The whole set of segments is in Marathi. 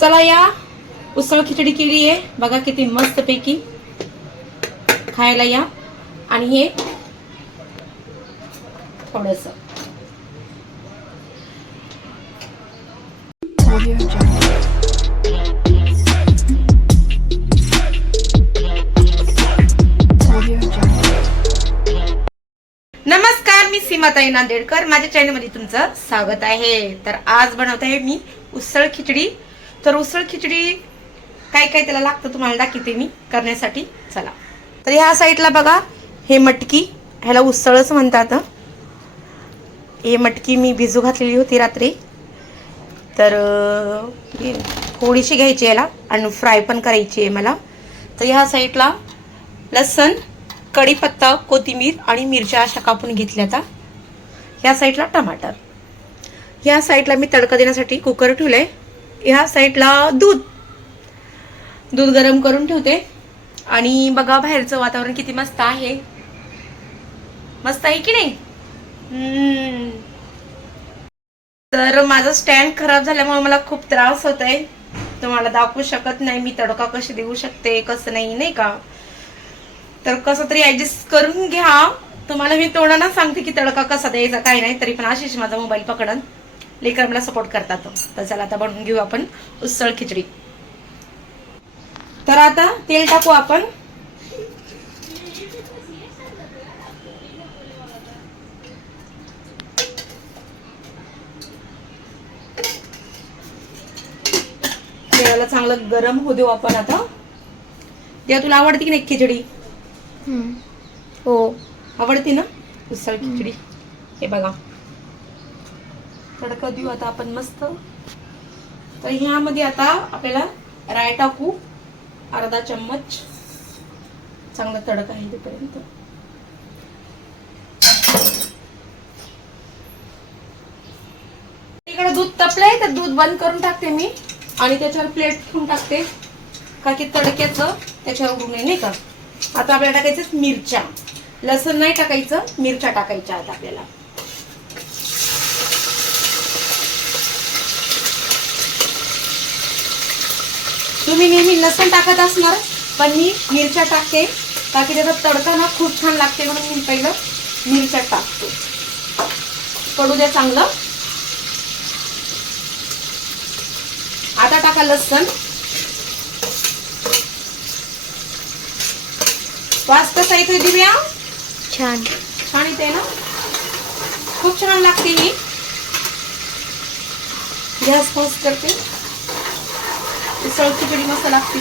चला या उसळ खिचडी केली आहे बघा, किती मस्त पैकी खायला या. आणि हे थोडस नमस्कार, मी सीमाताई नांदेडकर. माझ्या चॅनलमध्ये तुमचं स्वागत आहे. तर आज बनवत आहे मी उसळ खिचडी. तर उसळ खिचडी काय काय त्याला लागतं तुम्हाला दाखवते मी करण्यासाठी. चला. तर ह्या साईडला बघा, हे मटकी, ह्याला उसळच म्हणतात. हे मटकी मी भिजू घातलेली होती रात्री. तर थोडीशी घ्यायची याला आणि फ्राय पण करायची आहे मला. तर ह्या साईडला लसण, कढीपत्ता, कोथिंबीर आणि मिरच्या अशा कापून घेतल्या. आता ह्या साईडला टमाटर. ह्या साईडला मी तडका देण्यासाठी कुकर ठेवलंय. ह्या साईडला दूध गरम करून ठेवते. आणि बघा बाहेरचं वातावरण किती मस्त आहे. मस्त आहे की नाही? तर माझं स्टँड खराब झाल्यामुळे मला खूप त्रास होत आहे. तुम्हाला दाखवू शकत नाही मी तडका कशी देऊ शकते, कसं नाही, नाही का. तर कसं तरी ऍडजस्ट करून घ्या. तुम्हाला मी तोंडानं सांगते की तडका कसा द्यायचा, काय नाही. तरी पण आशिष माझा मोबाईल पकडन, लेकर मला सपोर्ट करतात. तर चला आता बनवून घेऊ आपण उसळ खिचडी. तर आता तेल टाकू आपण. तेलाला चांगलं गरम होऊ देऊ आपण आता. तेव्हा तुला आवडते की नाही खिचडी? हो, आवडते ना उसळ खिचडी. हे बघा, तडका देऊ आता आपण मस्त. तर ह्यामध्ये आता आपल्याला राय टाकू, अर्धा चम्मच. चांगला तडका आहे तोपर्यंत. इकडे दूध तपलंय तर दूध बंद करून टाकते मी आणि त्याच्यावर प्लेट ठेवून टाकते का की तडक्याचं त्याच्यावर उडू नये, नाही का. आता आपल्याला टाकायचं मिरच्या. लसण नाही टाकायचं, मिरच्या टाकायच्या आहेत आपल्याला. तुम्ही नेहमी लसण टाकत असणार, पण मी मिरच्या टाकते का की त्याचा तडका ना खूप छान लागते, म्हणून मी पहिलं मिरच्या टाकतो. पडू द्या चांगलं. आता टाका लसण. वास कसा येतोय दिव्या? छान छान येते ना, खूप छान लागते ही. गॅस फास्ट करते. उसळ खिचडी मस्त लागते.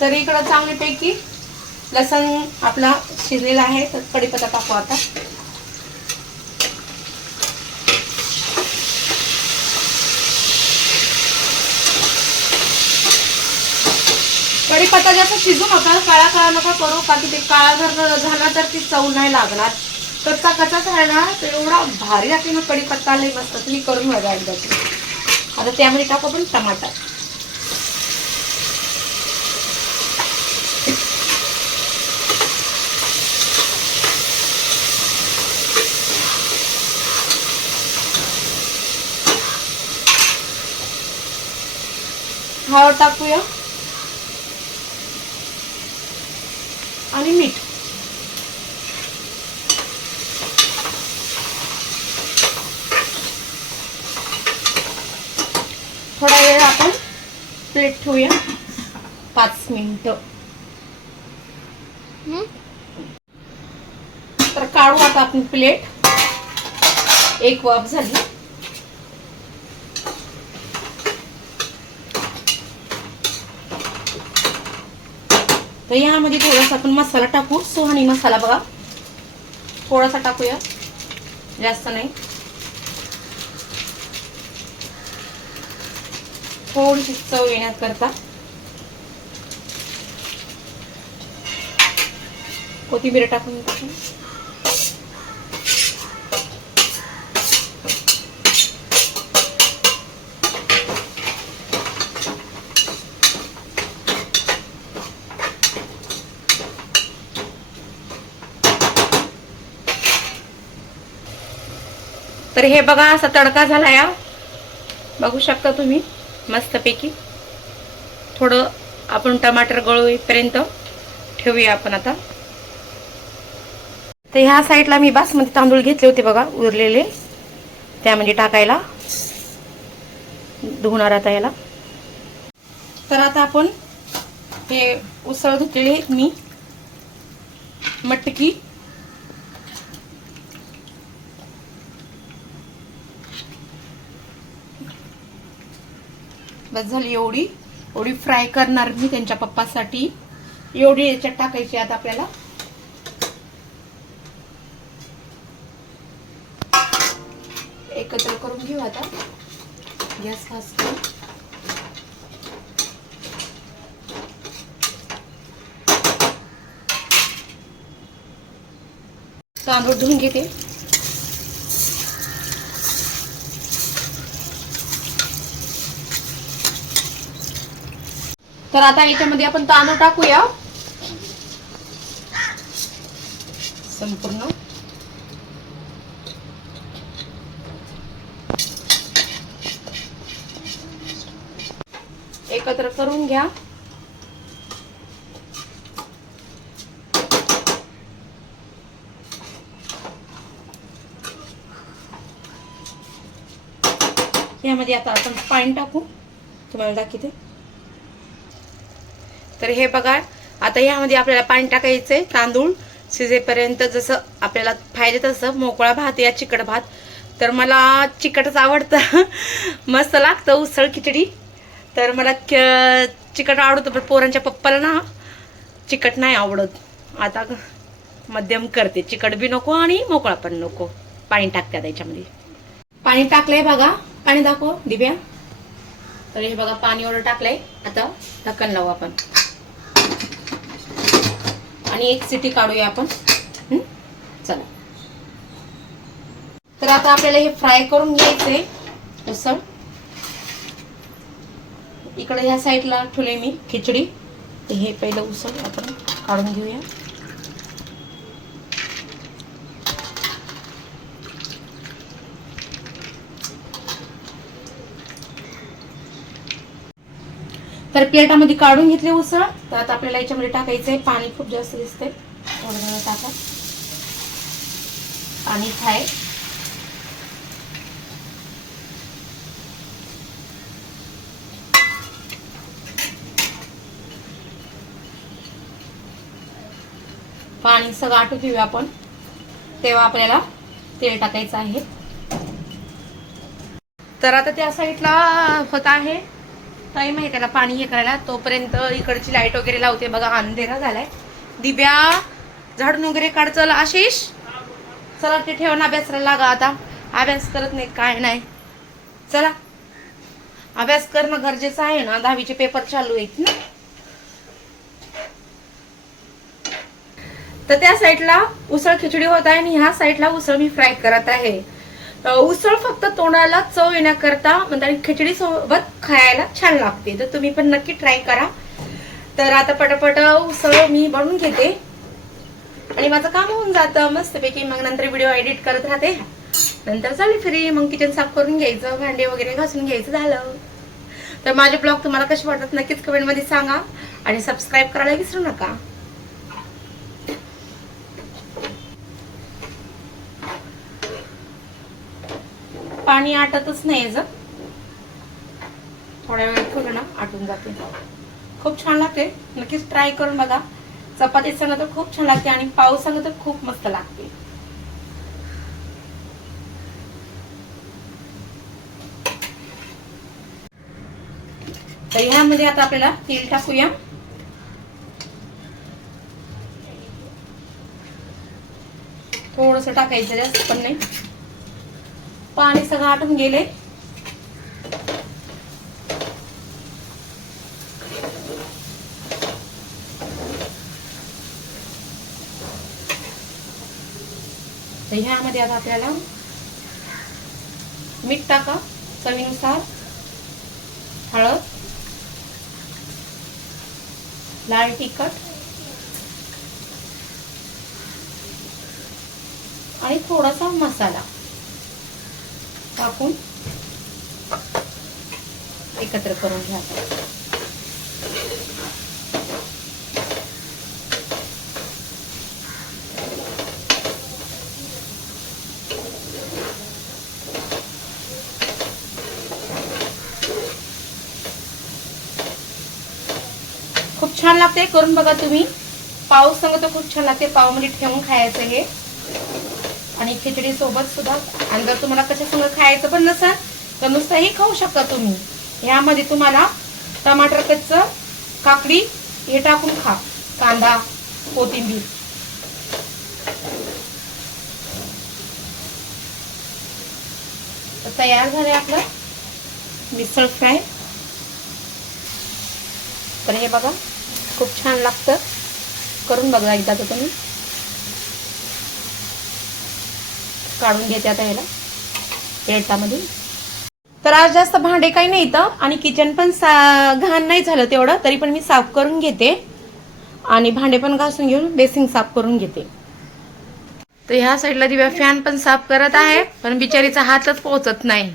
तर इकडं चांगल्यापैकी लसण आपला शिजलेला आहे. तर कढीपत्ता टाकू आता. कढीपत्ता जास्त शिजू नका, काळा काळा नका करू, का की ते काळा जर झाला तर ती चव नाही लागणार. कच्चा कच्चाच आहे ना, तर एवढा भारी लागते ना कढीपत्ता, लई मस्त. तुम्ही करून बघा एकदा. आता त्यामध्ये टाकू आपण टमाटर. हळद टाकूया आणि मीठ. थोडा वेळ आपण प्लेट ठेवूया, 5 मिनिटं. तर काढू आता आपण प्लेट. एक वाफ झाली. तर यामध्ये थोडासा आपण मसाला टाकू. सुहाणी मसाला बघा, थोडासा टाकूया, जास्त नाही. थोडीशी चव येण्याकरता कोथिंबीर टाकून टाकू. तर हे बघा असा तडका झाला या, बघू शकता तुम्ही मस्तपैकी. थोडं आपण टमाटर गळूपर्यंत ठेवूया आपण आता. तर ह्या साईडला मी बासमती तांदूळ घेतले होते बघा उरलेले, त्यामध्ये टाकायला धुणार आता याला. तर आता आपण हे उसळ धुतलेले मी मटकी बस झाली एवढी फ्राय करणार मी त्यांच्या पप्पासाठी. एवढी याच्यात टाकायची आता आपल्याला. एकत्र करून घेऊ आता. गॅस फास्ट करू. तांदूळ धुवून घेते. तर आता याच्यामध्ये आपण तांदूळ टाकूया संपूर्ण. एकत्र करून घ्या. यामध्ये आता आपण पाणी टाकू, तुम्हाला दाखवते. तर हे बघा आता यामध्ये आपल्याला पाणी टाकायचंय तांदूळ शिजेपर्यंत. जसं आपल्याला पाहिजे तसं मोकळा भात या चिकट भात. तर मला चिकटच आवडतं. मस्त लागतं उसळ खिचडी. तर मला चिकट आवडतं, पण पोरांच्या पप्पाला ना चिकट नाही आवडत. आता मध्यम करते, चिकट बी नको आणि मोकळा पण नको. पाणी टाकते त्याच्यामध्ये. पाणी टाकलंय बघा. पाणी दाखव दिव्या. तर हे बघा पाणी एवढं टाकलंय. आता ढक्कन लावू आपण आणि एक सिटी काढूया आपण. चला. तर आता आपल्याला हे फ्राय करून घ्यायचंय उसळ. इकडे ह्या साईडला ठेवले मी खिचडी. हे पहिलं उसळ आपण काढून घेऊया. तर प्लेटामध्ये काढून घेतले उसळ. तर आता आपल्याला याच्यामध्ये टाकायचंय. पाणी खूप जास्त दिसते, थोडं टाका. पाणी खाय. पाणी सगळं आटू घेऊया आपण. तेव्हा आपल्याला तेल टाकायचं आहे. तर आता त्या साईडला होत आहे टाइम आहे त्याला पाणी हे करायला. तोपर्यंत इकडची लाईट वगैरे लावते बघा. अंधेरा झालाय. दिव्या झाडून वगैरे काढ. चल आशिष, चला ते ठेवून अभ्यासाला लागा. आता अभ्यास करत नाही काय नाही. चला अभ्यास करणं गरजेचं आहे ना, 10वीचे पेपर चालू आहेत ना. तर त्या साईडला उसळ खिचडी होत आहे आणि ह्या साईडला उसळ मी फ्राय करत आहे. उसळ फक्त तोंडाला चव येण्याकरता म्हणजे खिचडी सोबत खायला छान लागते. तर तुम्ही पण नक्की ट्राय करा. तर आता पटापट उसळ मी बनवून घेते आणि माझं काम होऊन जातं मस्तपैकी. मग नंतर व्हिडिओ एडिट करत राहते. नंतर चालू फ्री. मग किचन साफ करून घ्यायचं, भांडे वगैरे घासून घ्यायचं, झालं. तर माझे ब्लॉग तुम्हाला कसे वाटतात नक्कीच कमेंट मध्ये सांगा आणि सबस्क्राईब करायला विसरू नका. पाणी आटतच नाही. जर थोड्या वेळ ठेवलं ना आटून जाते. खूप छान लागते. नक्कीच ट्राय करून बघा. चपाती संग तर खूप छान लागते आणि पाव संग तर खूप मस्त लागते. तर ह्यामध्ये आता आपल्याला तेल टाकूया. थोडस टाकायचं, जास्त पण नाही. पाणी सगळं आटून गेले. तर ह्यामध्ये आता आपल्याला मीठ टाका चवीनुसार, हळद, लाल तिखट आणि थोडासा मसाला. टाकून एकत्र करून घ्या. खूप छान लागते, करून बघा तुम्ही. पाव संग तर खूप छान लागते. पाव मध्ये ठेवून खायचं हे, आणि खिचडी सोबत सुद्धा. आणि जर तुम्हाला कशा संग खायचं पण नसेल तर नुसतंही खाऊ शकता तुम्ही. यामध्ये तुम्हाला टमाटर कच्च, काकडी हे टाकून खा, कांदा, कोथिंबीर. तर तयार झालंय आपलं मिसळ फ्राय. तर हे बघा खूप छान लागतं, करून बघा एकदा तर तुम्ही. काढून घेते आता याला प्लेटामध्ये. तर आज जास्त भांडे काही नाही इथं, आणि किचन पण घाण नाही झालं तेवढं, तरी पण मी साफ करून घेते. आणि भांडे पण घासून घेऊन बेसिंग साफ करून घेते. तर ह्या साईडला दिव्या फॅन पण साफ करत आहे, पण बिचारीचा हातच पोहोचत नाही.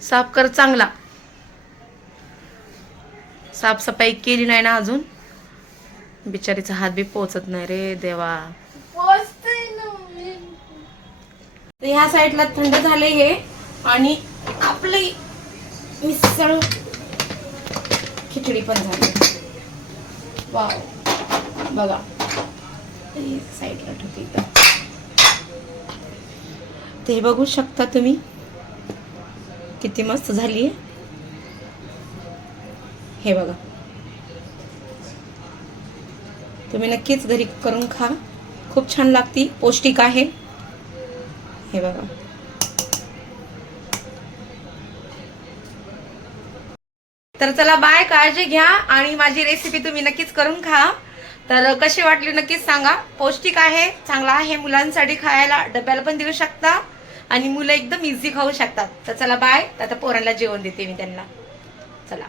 साफ कर चांगला. साफसफाई केली नाही ना अजून, बिचारीचा हात बी पोहोचत नाही रे देवा. ह्या साईडला थंड झाले हे, आणि आपली मिसळ खिचडी पण झाली. वाव, बघा साईडला ठेवते. ते बघू शकता तुम्ही किती मस्त झाली आहे. हे बघा, तुम्ही नक्कीच घरी करून खा, खूप छान लागती, पौष्टिक आहे. हे बघा. तर चला बाय, काळजी घ्या, आणि माझी रेसिपी तुम्ही नक्कीच करून खा. तर कशी वाटली नक्कीच सांगा. पौष्टिक आहे, चांगला आहे मुलांसाठी खायला, डब्याला पण देऊ शकता, आणि मुलं एकदम इझी खाऊ शकतात. तर चला बाय. आता पोरांना जेवण देते मी त्यांना. चला.